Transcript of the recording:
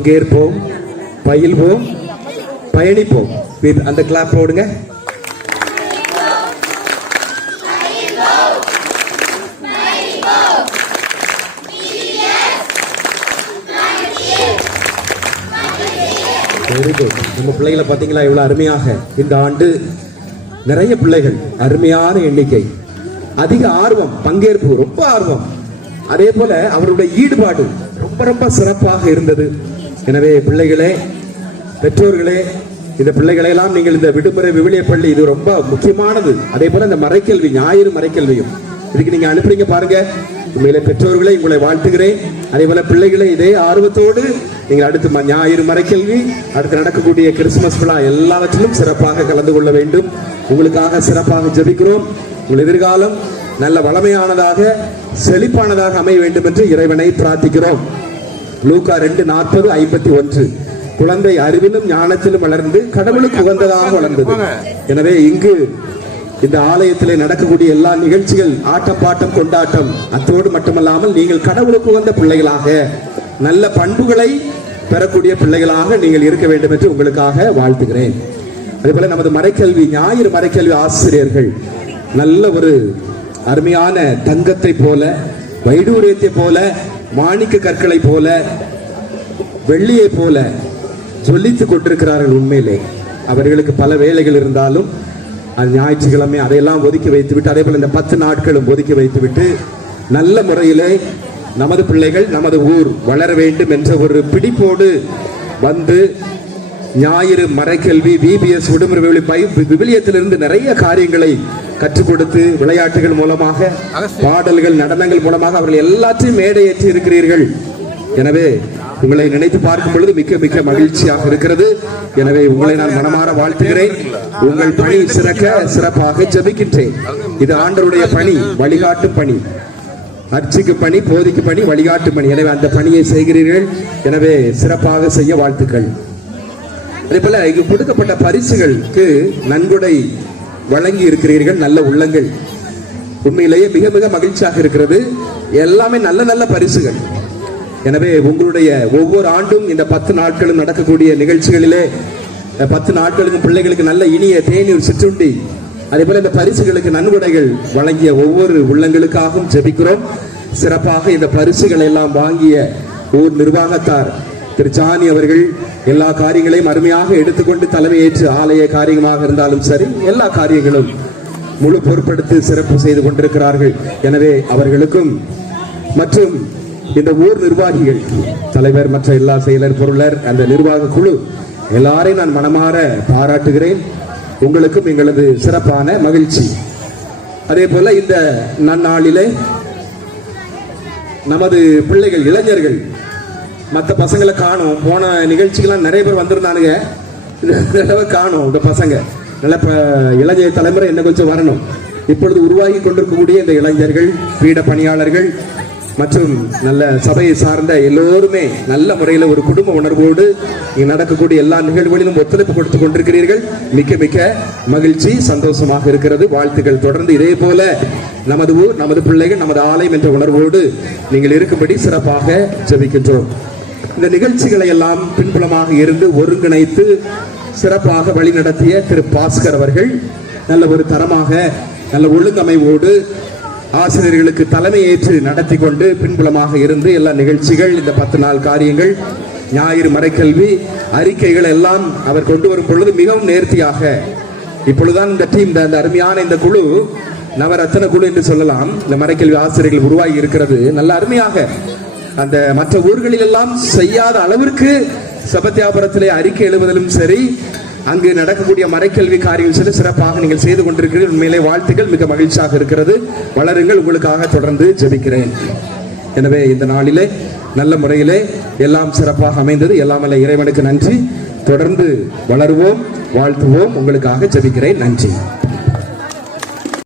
பங்கேற்போம், பயில்வோம், பயணிப்போம். அந்த கிளாப் போடுங்க. நம்ம பிள்ளைகளை பார்த்தீங்களா இவ்வளவு அருமையாக. இந்த ஆண்டு நிறைய பிள்ளைகள், அருமையான எண்ணிக்கை, அதிக ஆர்வம், பங்கேற்பு ரொம்ப ஆர்வம், அதே போல அவருடைய ஈடுபாடு ரொம்ப ரொம்ப சிறப்பாக இருந்தது. எனவே பிள்ளைகளே, பெற்றோர்களே, இந்த பிள்ளைகளை எல்லாம் நீங்கள் இந்த விடுமுறை விவிலிய பள்ளி இது ரொம்ப முக்கியமானது. அதே போல இந்த மறைக்கல்வி, ஞாயிறு மறைக்கல்வியும் இதுக்கு நீங்க அனுப்புறீங்க பாருங்க. உண்மையிலே பெற்றோர்களை உங்களை வாழ்த்துகிறேன். அதே போல பிள்ளைகளை இதே ஆர்வத்தோடு நீங்கள் அடுத்து ஞாயிறு மறைக்கல்வி, அடுத்து நடக்கக்கூடிய கிறிஸ்துமஸ் விழா எல்லாவற்றிலும் சிறப்பாக கலந்து கொள்ள வேண்டும். உங்களுக்காக சிறப்பாக ஜெபிக்கிறோம். உங்கள் எதிர்காலம் நல்ல வளமையானதாக, செழிப்பானதாக அமைய வேண்டும் என்று இறைவனை பிரார்த்திக்கிறோம். லூக்கா 2:40-51 குழந்தை அறிவிலும் ஞானத்திலும் வளர்ந்து கடவுளுக்கு உகந்ததாக வளர்ந்தது. எனவே இங்கு இந்த ஆலயத்திலே நடக்கக்கூடிய எல்லா நிகழ்ச்சிகள், ஆட்டம் பாட்டம் கொண்டாட்டம், அத்தோடு மட்டுமல்லாமல் நீங்கள் கடவுளுக்கு உகந்த பிள்ளைகளாக, நல்ல பண்புகளை பெறக்கூடிய பிள்ளைகளாக நீங்கள் இருக்க வேண்டும் என்று உங்களுக்காக வாழ்த்துகிறேன். அதேபோல நமது மறைக்கல்வி, ஞாயிறு மறைக்கல்வி ஆசிரியர்கள் நல்ல ஒரு அருமையான தங்கத்தை போல, வைடூரியத்தை போல, மாணிக்க கற்களை போல, வெள்ளியை போல சொல்லித்துக் கொண்டிருக்கிறார்கள். உண்மையிலே அவர்களுக்கு பல வேலைகள் இருந்தாலும் அது ஞாயிற்றுக்கிழமை அதையெல்லாம் ஒதுக்கி வைத்துவிட்டு, அதே போல இந்த 10 நாட்களும் ஒதுக்கி வைத்துவிட்டு நல்ல முறையிலே நமது பிள்ளைகள், நமது ஊர் வளர வேண்டும் என்ற ஒரு பிடிப்போடு வந்து ஞாயிறு மறைக்கல்வி, விபிஎஸ் விடுமுறை விவிலியத்திலிருந்து நிறைய காரியங்களை கற்றுக் கொடுத்து, விளையாட்டுகள் மூலமாக, பாடல்கள், நடனங்கள் மூலமாக அவர்கள் எல்லாத்தையும் மேடையேற்றி இருக்கிறீர்கள். எனவே உங்களை நினைத்து பார்க்கும் பொழுது மிக்க மிக்க மகிழ்ச்சியாக இருக்கிறது. எனவே உங்களை நான் மனமாற வாழ்த்துகிறேன். உங்கள் பணி சிறக்க சிறப்பாக ஜெபிக்கின்றேன். இது ஆண்டவருடைய பணி, வழிகாட்டும் பணி, அர்ச்சிக்கு பணி, போதிக்கு பணி, வழிகாட்டும் பணி. எனவே அந்த பணியை செய்கிறீர்கள். எனவே சிறப்பாக செய்ய வாழ்த்துக்கள். அதே போல இங்கு கொடுக்கப்பட்ட பரிசுகளுக்கு நன்கொடை வழங்கி இருக்கிறீர்கள். நல்ல உள்ளங்கள், உண்மையிலேயே மிக மிக மகிழ்ச்சியாக இருக்கிறது. எல்லாமே நல்ல நல்ல பரிசுகள். எனவே உங்களுடைய ஒவ்வொரு ஆண்டும் இந்த 10 நாட்களும் நடக்கக்கூடிய நிகழ்ச்சிகளிலே 10 நாட்களுக்கும் பிள்ளைகளுக்கு நல்ல இனிய தேநீர், சிற்றுண்டி, அதே போல இந்த பரிசுகளுக்கு நன்கொடைகள் வழங்கிய ஒவ்வொரு உள்ளங்களுக்காகவும் ஜெபிக்கிறோம். சிறப்பாக இந்த பரிசுகளை எல்லாம் வாங்கிய ஊர் நிர்வாகத்தார் திரு ஜானி அவர்கள் எல்லா காரியங்களையும் அருமையாக எடுத்துக்கொண்டு தலைமையேற்று, ஆலய காரியமாக இருந்தாலும் சரி, எல்லா காரியங்களும் முழு பொறுப்படுத்தி சிறப்பு செய்து கொண்டிருக்கிறார்கள். எனவே அவர்களுக்கும் மற்றும் இந்த ஊர் நிர்வாகிகள், தலைவர், மற்ற எல்லா செயலர், பொருளர், அந்த நிர்வாக குழு எல்லாரையும் நான் மனமாற பாராட்டுகிறேன். உங்களுக்கும் எங்களது சிறப்பான மகிழ்ச்சி. அதே போல இந்த நன்னாளிலே நமது பிள்ளைகள், இளைஞர்கள், மற்ற பசங்களை காணும். போன நிகழ்ச்சிக்கெல்லாம் நிறைய பேர் வந்திருந்தானுங்க, காணும். இந்த பசங்க நல்ல இளைஞர் தலைமுறை என்ன கொஞ்சம் வரணும். இப்பொழுது உருவாகி கொண்டிருக்கக்கூடிய இந்த இளைஞர்கள், பீட பணியாளர்கள் மற்றும் நல்ல சபையை சார்ந்த எல்லோருமே நல்ல முறையில் ஒரு குடும்ப உணர்வோடு நடக்கக்கூடிய எல்லா நிகழ்வுகளிலும் ஒத்துழைப்பு கொடுத்து கொண்டிருக்கிறீர்கள். மிக்க மிக்க மகிழ்ச்சி, சந்தோஷமாக இருக்கிறது. வாழ்த்துக்கள். தொடர்ந்து இதே போல நமது ஊர், நமது பிள்ளைகள், நமது ஆலயம் என்ற உணர்வோடு நீங்கள் இருக்கும்படி சிறப்பாக ஜெபிக்கின்றோம். இந்த நிகழ்ச்சிகளை எல்லாம் பின்புலமாக இருந்து ஒருங்கிணைத்து சிறப்பாக வழிநடத்திய திரு பாஸ்கர் அவர்கள் நல்ல ஒரு தரமாக, நல்ல ஒழுங்கமைவோடு ஆசிரியர்களுக்கு தலைமை ஏற்று நடத்தி கொண்டு பின்புலமாக இருந்து எல்லா நிகழ்ச்சிகள், இந்த 10 நாள் காரியங்கள், ஞாயிறு மறைக்கல்வி அறிக்கைகள் எல்லாம் அவர் கொண்டு வரும் பொழுது மிகவும் நேர்த்தியாக, இப்பொழுதுதான் இந்த டீம், இந்த அருமையான இந்த குழு, நவரத்ன குழு என்று சொல்லலாம், இந்த மறைக்கல்வி ஆசிரியர்கள் உருவாகி இருக்கிறது. நல்ல அருமையாக அந்த மற்ற ஊர்களில் எல்லாம் செய்யாத அளவிற்கு சபத்தியாபுரத்திலே அறிக்கை எழுதுவதிலும் சரி, அங்கு நடக்கக்கூடிய மறைக்கல்வி காரியங்கள் சிறப்பாக நீங்கள் செய்து கொண்டிருக்கிறீர்கள். உண்மையிலே வாழ்த்துக்கள், மிக மகிழ்ச்சியாக இருக்கிறது. வளருங்கள். உங்களுக்காக தொடர்ந்து ஜெபிக்கிறேன். எனவே இந்த நாளிலே நல்ல முறையிலே எல்லாம் சிறப்பாக அமைந்தது. எல்லாம் அல்ல இறைவனுக்கு நன்றி. தொடர்ந்து வளருவோம், வாழ்த்துவோம். உங்களுக்காக ஜெபிக்கிறேன். நன்றி.